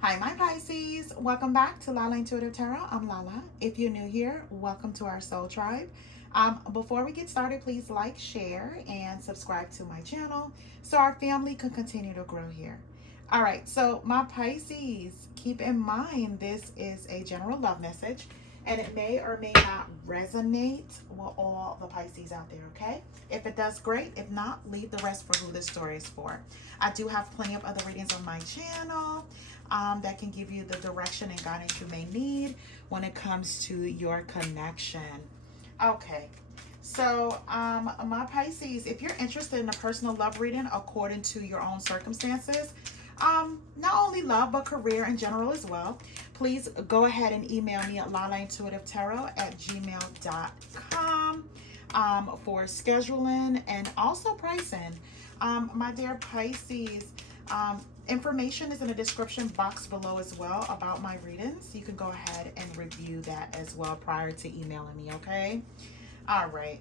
Hi, my Pisces. Welcome back to Lala Intuitive Tarot. I'm Lala. If you're new here, welcome to our soul tribe. Before we get started, please like, share, and subscribe to my channel so our family can continue to grow here. All right, so my Pisces, keep in mind this is a general love message and it may or may not resonate with all the Pisces out there, okay? If it does, great. If not, leave the rest for who this story is for. I do have plenty of other readings on my channel that can give you the direction and guidance you may need when it comes to your connection. Okay, so my Pisces, if you're interested in a personal love reading according to your own circumstances, not only love but career in general as well, please go ahead and email me at lalaintuitivetarot@gmail.com for scheduling and also pricing. My dear Pisces, information is in the description box below as well about my readings. You can go ahead and review that as well prior to emailing me, okay? All right.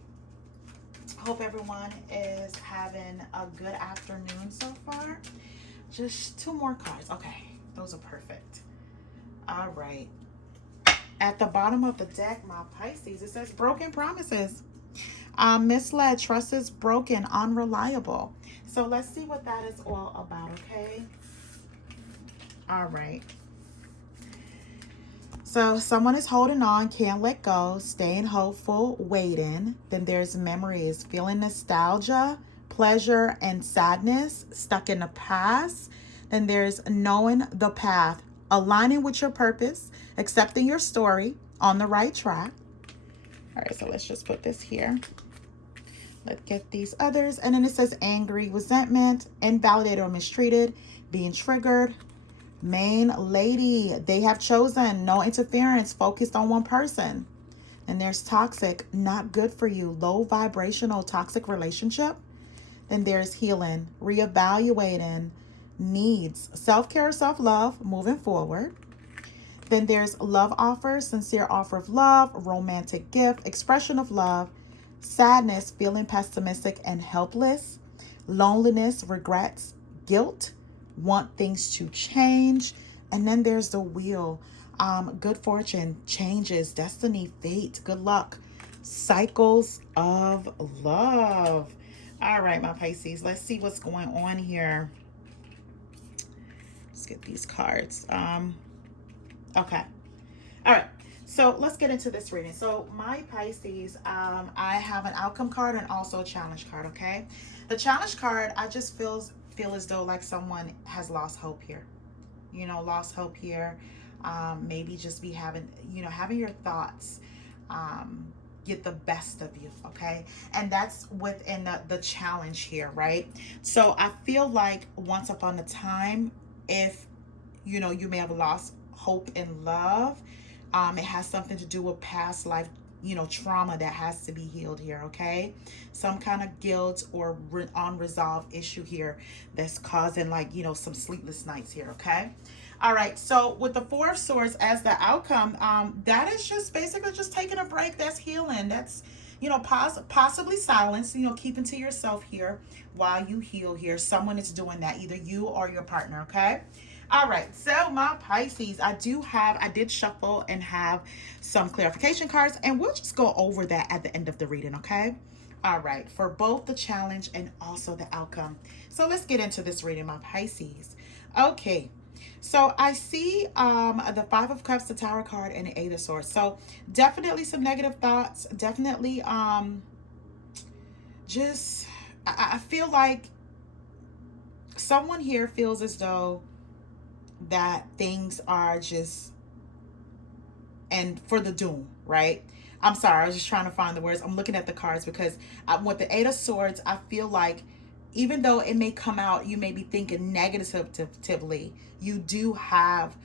Hope everyone is having a good afternoon so far. Just two more cards. Okay, those are perfect. All right. At the bottom of the deck, my Pisces, it says broken promises. Misled, trust is broken, unreliable. So let's see what that is all about, okay? All right. So someone is holding on, can't let go, staying hopeful, waiting. Then there's memories, feeling nostalgia, pleasure, and sadness, stuck in the past. Then there's knowing the path, aligning with your purpose, accepting your story, on the right track. All right, so let's just put this here. Let's get these others. And then it says angry, resentment, invalidated or mistreated, being triggered. Main lady, they have chosen no interference, focused on one person. And there's toxic, not good for you, low vibrational toxic relationship. Then there's healing, reevaluating needs, self-care, self-love, moving forward. Then there's love offer, sincere offer of love, romantic gift, expression of love, sadness, feeling pessimistic and helpless, loneliness, regrets, guilt, want things to change. And then there's the wheel, good fortune, changes, destiny, fate, good luck, cycles of love. All right, my Pisces, let's see what's going on here. Let's get these cards. Okay. All right. So let's get into this reading. So my Pisces, I have an outcome card and also a challenge card, okay? The challenge card, I just feel as though like someone has lost hope here. Lost hope here. Maybe just be having your thoughts get the best of you, okay? And that's within the challenge here, right? So I feel like once upon a time, if you may have lost hope in love, it has something to do with past life, trauma that has to be healed here, okay? Some kind of guilt or unresolved issue here that's causing some sleepless nights here, okay? All right, so with the Four of Swords as the outcome, that is just basically just taking a break. That's healing. That's, possibly silence, keeping to yourself here while you heal here. Someone is doing that, either you or your partner, okay? All right, so my Pisces, I did shuffle and have some clarification cards, and we'll just go over that at the end of the reading, okay? All right, for both the challenge and also the outcome. So let's get into this reading, my Pisces. Okay, so I see the Five of Cups, the Tower card, and the Eight of Swords. So definitely some negative thoughts. Definitely just, I feel like someone here feels as though that things are just, and for the doom, right? I'm sorry, I was just trying to find the words. I'm looking at the cards because with the Eight of Swords, I feel like even though it may come out, you may be thinking negatively, you do have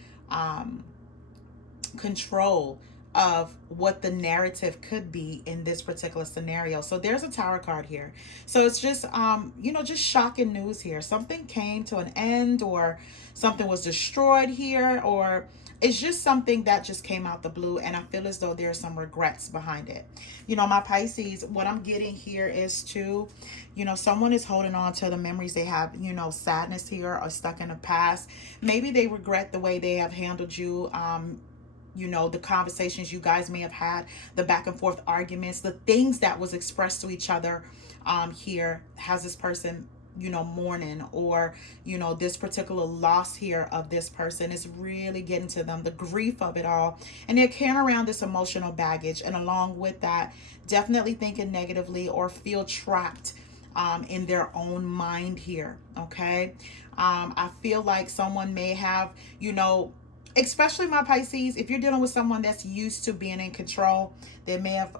control of what the narrative could be in this particular scenario. So there's a Tower card here. So it's just just shocking news here. Something came to an end, or something was destroyed here, or it's just something that just came out the blue, and I feel as though there's some regrets behind it. My Pisces, what I'm getting here is someone is holding on to the memories they have, sadness here, or stuck in the past. Maybe they regret the way they have handled you, the conversations you guys may have had, the back and forth arguments, the things that was expressed to each other. Here has this person mourning, or this particular loss here of this person is really getting to them, the grief of it all, and they're carrying around this emotional baggage, and along with that, definitely thinking negatively or feel trapped in their own mind here. Okay. I feel like someone may have, especially my Pisces, if you're dealing with someone that's used to being in control, they may have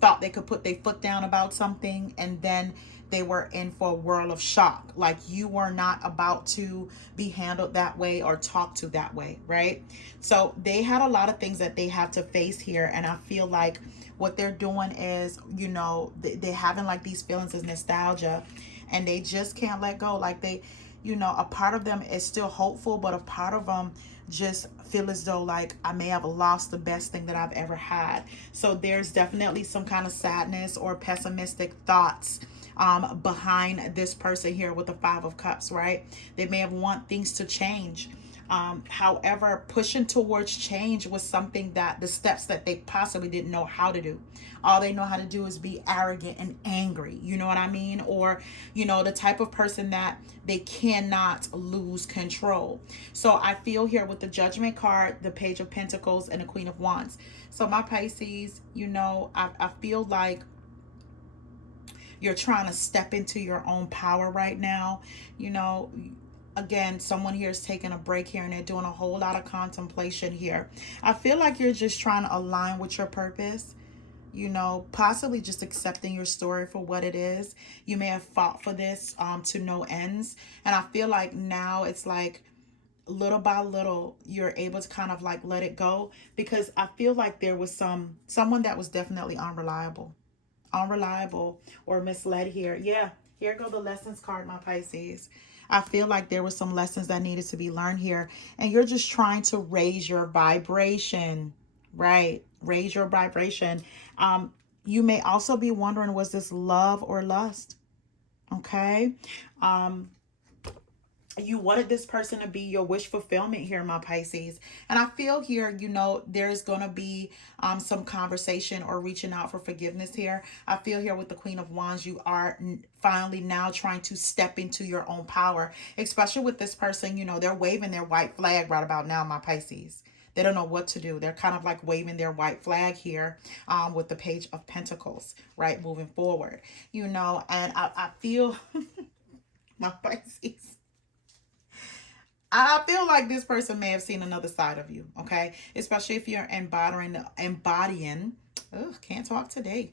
thought they could put their foot down about something, and then they were in for a whirl of shock. Like, you were not about to be handled that way or talked to that way, right? So they had a lot of things that they have to face here, and I feel like what they're doing is, they're having like these feelings of nostalgia, and they just can't let go. Like, they, a part of them is still hopeful, but a part of them just feel as though like, I may have lost the best thing that I've ever had. So there's definitely some kind of sadness or pessimistic thoughts behind this person here with the Five of Cups, right? They may have want things to change. However, pushing towards change was something that the steps that they possibly didn't know how to do. All they know how to do is be arrogant and angry. You know what I mean? Or, the type of person that they cannot lose control. So I feel here with the Judgment card, the Page of Pentacles, and the Queen of Wands. So my Pisces, I feel like you're trying to step into your own power right now. Again, someone here is taking a break here, and they're doing a whole lot of contemplation here. I feel like you're just trying to align with your purpose, possibly just accepting your story for what it is. You may have fought for this to no ends. And I feel like now it's like little by little, you're able to kind of like let it go, because I feel like there was someone that was definitely unreliable or misled here. Yeah, here go the lessons card, my Pisces. I feel like there were some lessons that needed to be learned here, and you're just trying to raise your vibration, right? Raise your vibration. You may also be wondering, was this love or lust? Okay. You wanted this person to be your wish fulfillment here, my Pisces. And I feel here, there's going to be some conversation or reaching out for forgiveness here. I feel here with the Queen of Wands, you are finally now trying to step into your own power, especially with this person. They're waving their white flag right about now, my Pisces. They don't know what to do. They're kind of like waving their white flag here with the Page of Pentacles, right? Moving forward, and I feel my Pisces, I feel like this person may have seen another side of you, okay? Especially if you're embodying, can't talk today,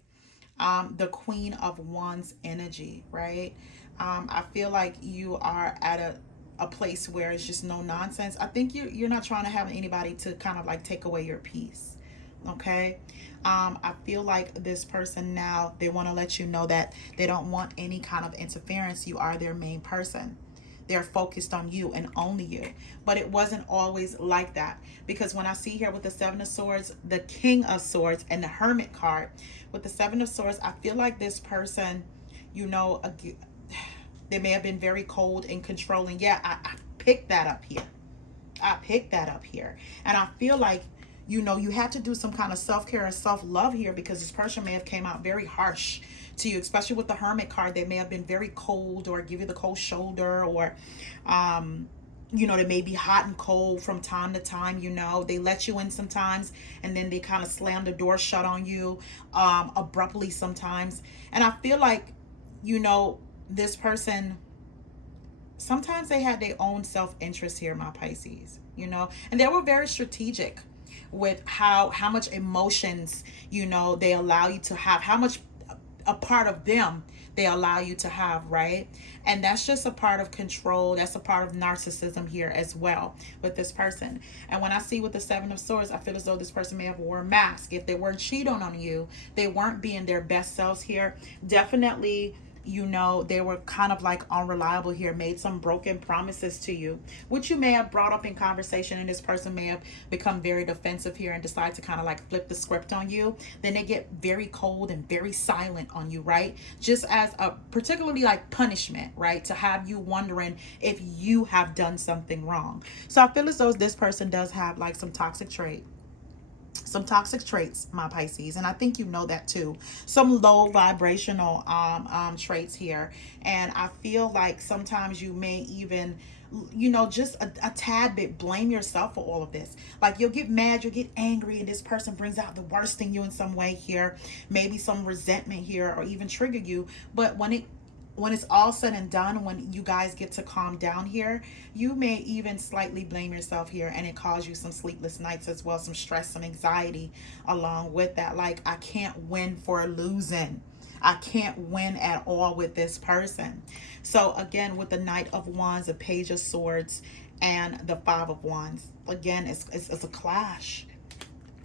the Queen of Wands energy, right? I feel like you are at a place where it's just no nonsense. I think you're not trying to have anybody to kind of like take away your peace, okay? I feel like this person now, they want to let you know that they don't want any kind of interference. You are their main person. They're focused on you and only you. But it wasn't always like that. Because when I see here with the Seven of Swords, the King of Swords, and the Hermit card, with the Seven of Swords, I feel like this person, they may have been very cold and controlling. Yeah, I picked that up here. And I feel like, you had to do some kind of self-care and self-love here, because this person may have came out very harsh to you, especially with the Hermit card. They may have been very cold, or give you the cold shoulder, or they may be hot and cold from time to time. They let you in sometimes, and then they kind of slam the door shut on you abruptly sometimes. And I feel like this person, sometimes they had their own self-interest here, my Pisces, and they were very strategic with how much emotions they allow you to have, how much a part of them they allow you to have, right? And that's just a part of control. That's a part of narcissism here as well with this person. And when I see with the Seven of Swords, I feel as though this person may have worn a mask. If they weren't cheating on you, they weren't being their best selves here. Definitely, you know, they were kind of like unreliable here, made some broken promises to you, which you may have brought up in conversation, and this person may have become very defensive here and decide to kind of like flip the script on you. Then they get very cold and very silent on you, right? Just as a particularly like punishment, right? To have you wondering if you have done something wrong. So I feel as though this person does have like some toxic traits, my Pisces, and I think you know that too. Some low vibrational traits here, and I feel like sometimes you may even, you know, just a tad bit blame yourself for all of this. Like you'll get mad, you'll get angry, and this person brings out the worst in you in some way here, maybe some resentment here, or even trigger you. But when it's all said and done, when you guys get to calm down here, you may even slightly blame yourself here, and it caused you some sleepless nights as well, some stress, some anxiety along with that. Like, I can't win for losing. I can't win at all with this person. So again, with the Knight of Wands, the Page of Swords, and the Five of Wands, again, it's a clash.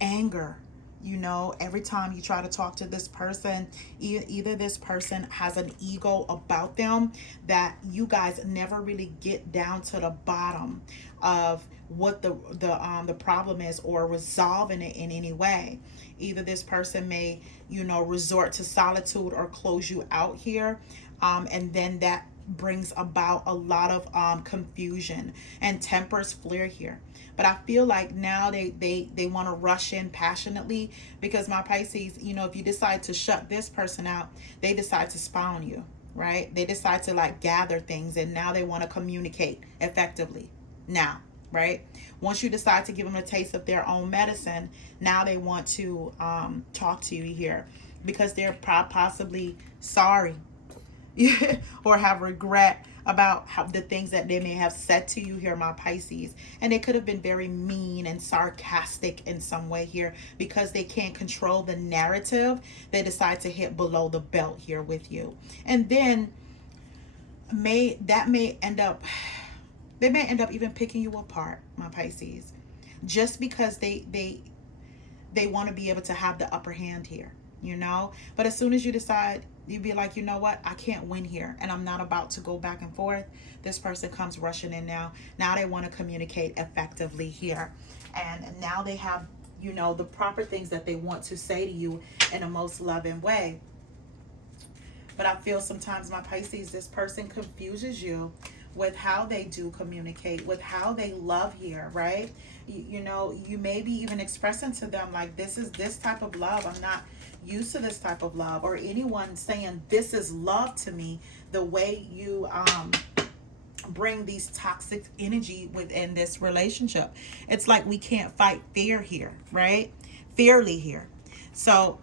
Anger. You know, every time you try to talk to this person, either this person has an ego about them that you guys never really get down to the bottom of what the problem is, or resolving it in any way. Either this person may, you know, resort to solitude or close you out here, and then that brings about a lot of confusion, and tempers flare here. But I feel like now they want to rush in passionately, because my Pisces, you know, if you decide to shut this person out, they decide to spy on you, right? They decide to like gather things, and now they want to communicate effectively now, right? Once you decide to give them a taste of their own medicine, now they want to talk to you here, because they're possibly sorry or have regret about how the things that they may have said to you here, my Pisces. And they could have been very mean and sarcastic in some way here, because they can't control the narrative. They decide to hit below the belt here with you, and then they may end up even picking you apart, my Pisces, just because they want to be able to have the upper hand here, you know. But as soon as you decide, you'd be like, you know what, I can't win here, and I'm not about to go back and forth, this person comes rushing in now. Now they want to communicate effectively here, and now they have, you know, the proper things that they want to say to you in a most loving way. But I feel sometimes, my Pisces, this person confuses you with how they do communicate, with how they love here, right? You know, you may be even expressing to them like, this is this type of love. I'm not used to this type of love. Or anyone saying, this is love to me, the way you bring these toxic energy within this relationship. It's like we can't fight fear here, right? Fairly here. So,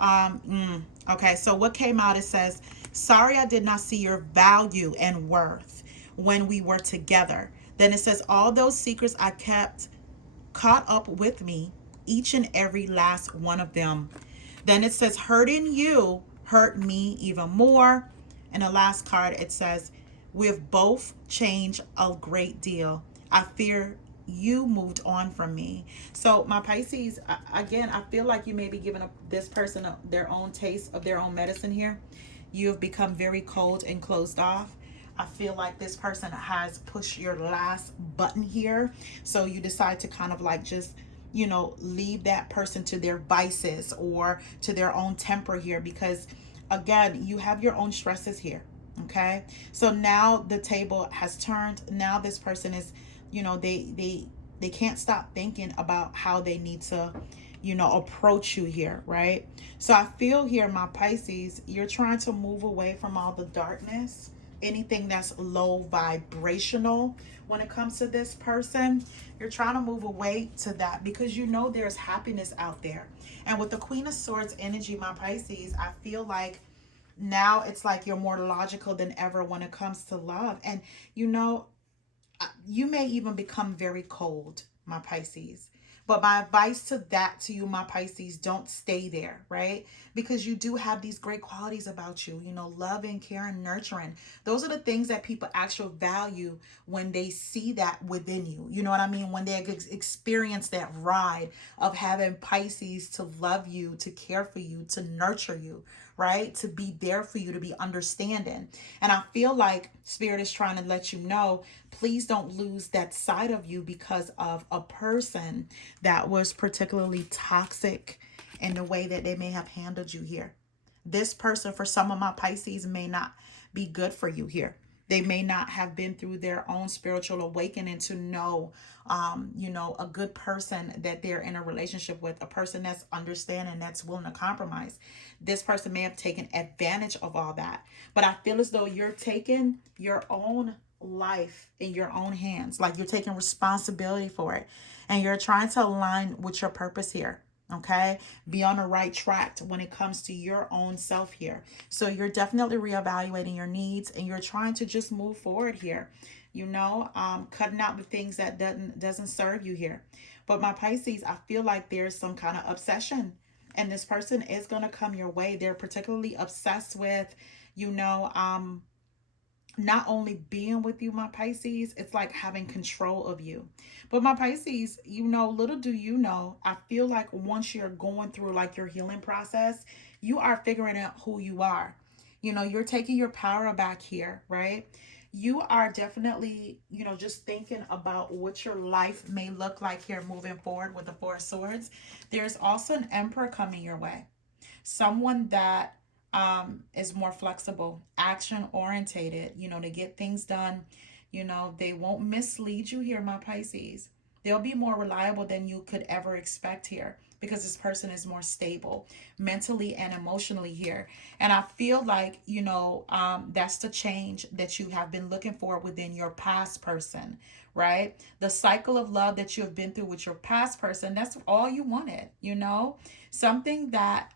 okay, so what came out, it says, sorry I did not see your value and worth when we were together. Then it says, all those secrets I kept caught up with me, each and every last one of them. Then it says, hurting you hurt me even more. And the last card, it says, we've both changed a great deal. I fear you moved on from me. So my Pisces, again, I feel like you may be giving this person their own taste of their own medicine here. You have become very cold and closed off. I feel like this person has pushed your last button here. So you decide to kind of like just, you know, leave that person to their vices or to their own temper here, because again, you have your own stresses here. Okay. So now the table has turned. Now this person is, you know, they can't stop thinking about how they need to, you know, approach you here, right? So I feel here, my Pisces, you're trying to move away from all the darkness, anything that's low vibrational when it comes to this person. You're trying to move away to that, because you know there's happiness out there. And with the Queen of Swords energy, my Pisces, I feel like now it's like you're more logical than ever when it comes to love. And you know, you may even become very cold, my Pisces, But my advice to you, my Pisces, don't stay there, right? Because you do have these great qualities about you, you know, loving, caring, nurturing. Those are the things that people actually value when they see that within you. You know what I mean? When they experience that ride of having Pisces to love you, to care for you, to nurture you, right? To be there for you, to be understanding. And I feel like Spirit is trying to let you know, please don't lose that side of you because of a person that was particularly toxic in the way that they may have handled you here. This person, for some of my Pisces, may not be good for you here. They may not have been through their own spiritual awakening to know, you know, a good person that they're in a relationship with, a person that's understanding, that's willing to compromise. This person may have taken advantage of all that. But I feel as though you're taking your own life in your own hands, like you're taking responsibility for it, and you're trying to align with your purpose here. Okay, be on the right track when it comes to your own self here. So you're definitely reevaluating your needs, and you're trying to just move forward here, you know, cutting out the things that doesn't serve you here. But my Pisces, I feel like there's some kind of obsession, and this person is going to come your way. They're particularly obsessed with, you know, not only being with you, my Pisces, it's like having control of you. But my Pisces, you know, little do you know, I feel like once you're going through like your healing process, you are figuring out who you are. You know, you're taking your power back here, right? You are definitely, you know, just thinking about what your life may look like here moving forward with the Four of Swords. There's also an Emperor coming your way. Someone that is more flexible, action orientated, you know, to get things done. You know, they won't mislead you here, my Pisces. They'll be more reliable than you could ever expect here, because this person is more stable mentally and emotionally here. And I feel like, you know, that's the change that you have been looking for within your past person, right? The cycle of love that you have been through with your past person, that's all you wanted, you know? Something that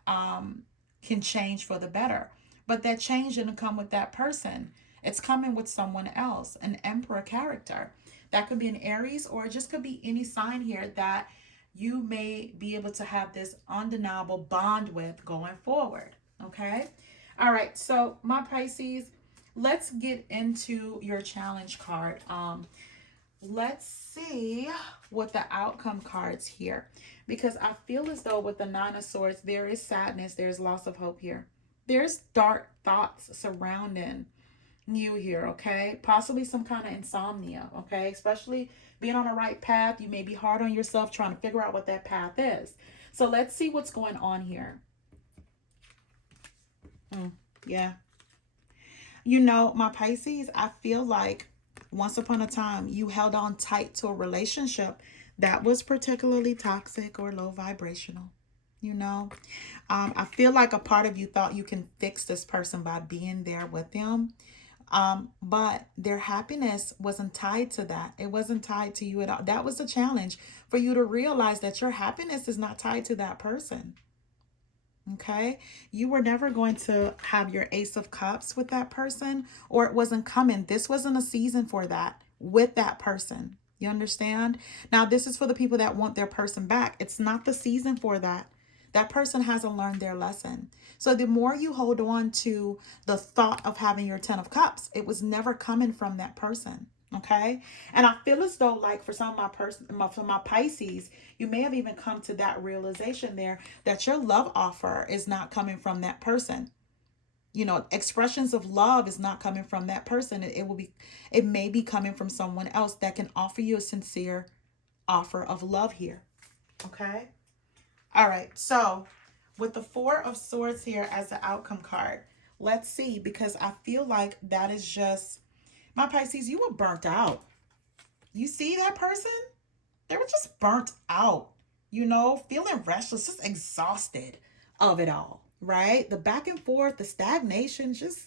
can change for the better. But that change didn't come with that person. It's coming with someone else, an Emperor character. That could be an Aries, or it just could be any sign here that you may be able to have this undeniable bond with going forward. Okay? All right, so my Pisces, let's get into your challenge card. Let's see what the outcome cards here, because I feel as though with the Nine of Swords, there is sadness, there's loss of hope here. There's dark thoughts surrounding you here, okay? Possibly some kind of insomnia, okay? Especially being on the right path, you may be hard on yourself trying to figure out what that path is. So let's see what's going on here. Yeah. You know, my Pisces, I feel like once upon a time, you held on tight to a relationship that was particularly toxic or low vibrational. You know, I feel like a part of you thought you can fix this person by being there with them. But their happiness wasn't tied to that. It wasn't tied to you at all. That was the challenge, for you to realize that your happiness is not tied to that person. Okay, you were never going to have your Ace of Cups with that person, or it wasn't coming. This wasn't a season for that with that person. You understand? Now, this is for the people that want their person back. It's not the season for that. That person hasn't learned their lesson. So the more you hold on to the thought of having your 10 of Cups, it was never coming from that person. Okay. And I feel as though, like, for some of my Pisces, you may have even come to that realization there that your love offer is not coming from that person. You know, expressions of love is not coming from that person. It may be coming from someone else that can offer you a sincere offer of love here. Okay. All right. So with the Four of Swords here as the outcome card, let's see, because I feel like that is just, my Pisces, you were burnt out. You see that person? They were just burnt out, you know, feeling restless, just exhausted of it all, right? The back and forth, the stagnation, just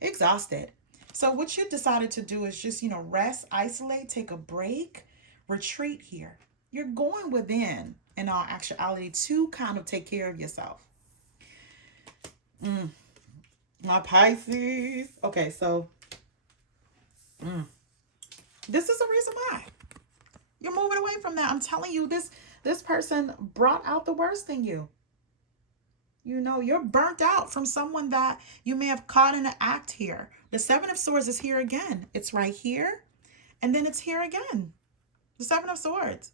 exhausted. So what you decided to do is just, you know, rest, isolate, take a break, retreat here. You're going within, in all actuality, to kind of take care of yourself. My Pisces. Okay, so this is the reason why you're moving away from that. I'm telling you, this This person brought out the worst in you. You know, you're burnt out from someone that you may have caught in an act here. The Seven of Swords is here again. It's right here, and then it's here again. The Seven of Swords.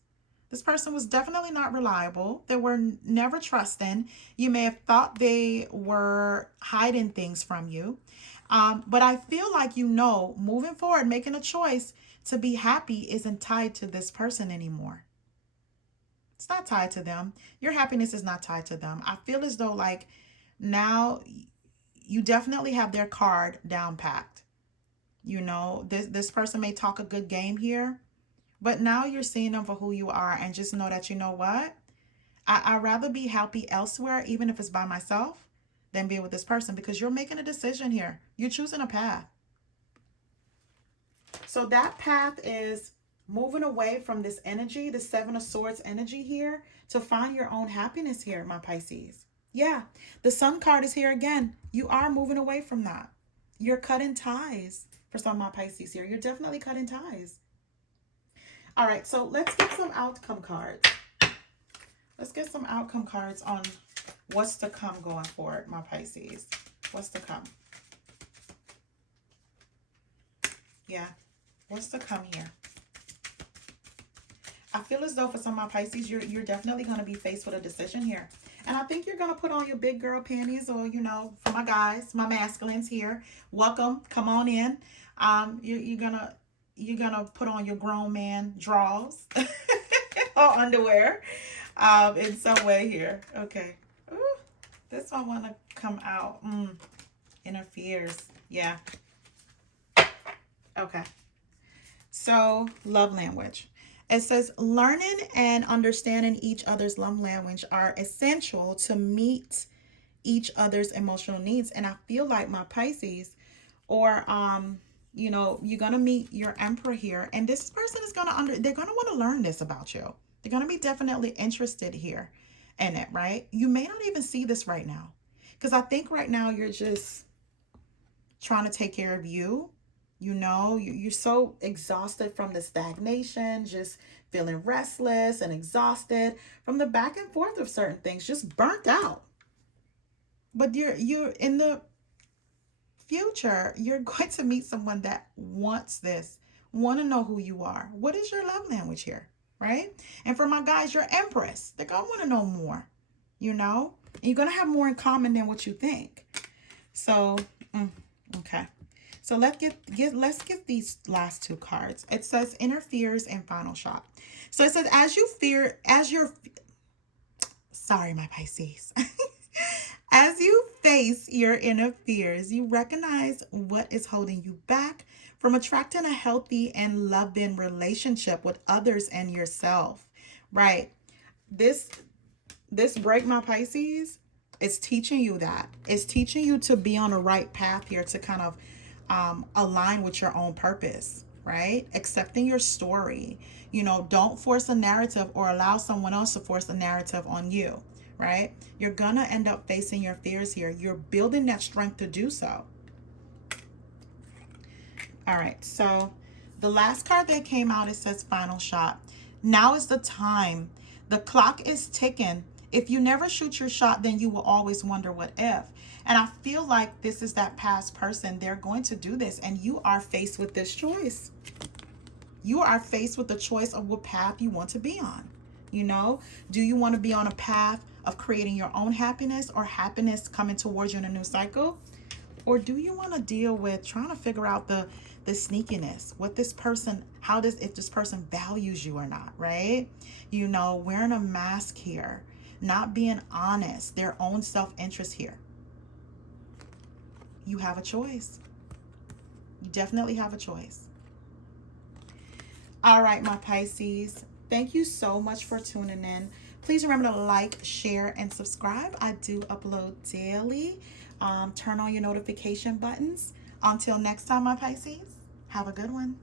This person was definitely not reliable. They were never trusting. You may have thought they were hiding things from you. But I feel like, you know, moving forward, making a choice to be happy isn't tied to this person anymore. It's not tied to them. Your happiness is not tied to them. I feel as though like now you definitely have their card down packed. You know, this person may talk a good game here, but now you're seeing them for who you are, and just know that, you know what? I'd rather be happy elsewhere, even if it's by myself, than be with this person, because you're making a decision here. You're choosing a path. So that path is moving away from this energy, the Seven of Swords energy here, to find your own happiness here, my Pisces. Yeah, the Sun card is here again. You are moving away from that. You're cutting ties for some of my Pisces here. You're definitely cutting ties. All right, so let's get some outcome cards. Let's get some outcome cards on what's to come going forward, my Pisces. What's to come? Yeah, what's to come here? I feel as though for some of my Pisces, you're definitely going to be faced with a decision here. And I think you're going to put on your big girl panties, or, you know, for my guys, my masculines here, welcome, come on in. You're gonna put on your grown man drawers or underwear in some way here. Okay. Ooh, this one want to come out. Interferes. Yeah. Okay. So, love language. It says learning and understanding each other's love language are essential to meet each other's emotional needs. And I feel like my Pisces, or you know, you're gonna meet your Emperor here, and this person is they're gonna want to learn this about you. They're gonna be definitely interested here in it, right? You may not even see this right now, because I think right now you're just trying to take care of you. You know, you're so exhausted from the stagnation, just feeling restless and exhausted from the back and forth of certain things, just burnt out. But you're in the future, you're going to meet someone that wants this, want to know who you are. What is your love language here, right? And for my guys, your Empress, they're going to want to know more, you know? And you're going to have more in common than what you think. So, okay. So let's get these last two cards. It says interferes and final shot. So it says sorry, my Pisces. As you face your inner fears, you recognize what is holding you back from attracting a healthy and loving relationship with others and yourself. Right. This break, my Pisces, is teaching you that. It's teaching you to be on the right path here, to kind of align with your own purpose, right? Accepting your story. You know, don't force a narrative or allow someone else to force a narrative on you, right? You're gonna end up facing your fears here. You're building that strength to do so. All right, so the last card that came out, it says final shot. Now is the time. The clock is ticking. If you never shoot your shot, then you will always wonder what if. And I feel like this is that past person. They're going to do this, and you are faced with this choice. You are faced with the choice of what path you want to be on. You know, do you want to be on a path of creating your own happiness, or happiness coming towards you in a new cycle? Or do you want to deal with trying to figure out the sneakiness, what this person, if this person values you or not, right? You know, wearing a mask here, not being honest, their own self-interest here. You have a choice. You definitely have a choice. All right, my Pisces, thank you so much for tuning in. Please remember to like, share, and subscribe. I do upload daily. Turn on your notification buttons. Until next time, my Pisces, have a good one.